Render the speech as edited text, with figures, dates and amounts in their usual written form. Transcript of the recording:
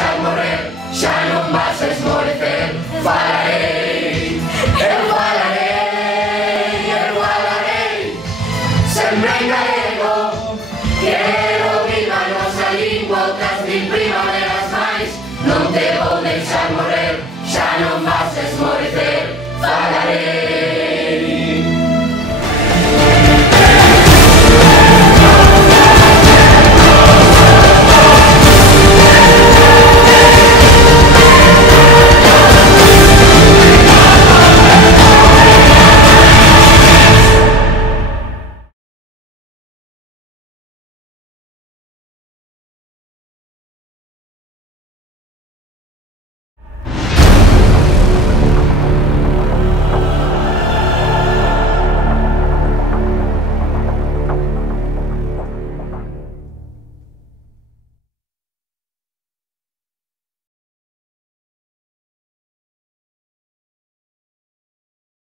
deixar morrer, xa non vas esmorecer. Falarei, eu falarei, sempre en galego. Quero viva a nosa lingua, outras 1000 primaveras máis. Non te vou deixar morrer, xa non vas esmorecer. Falarei.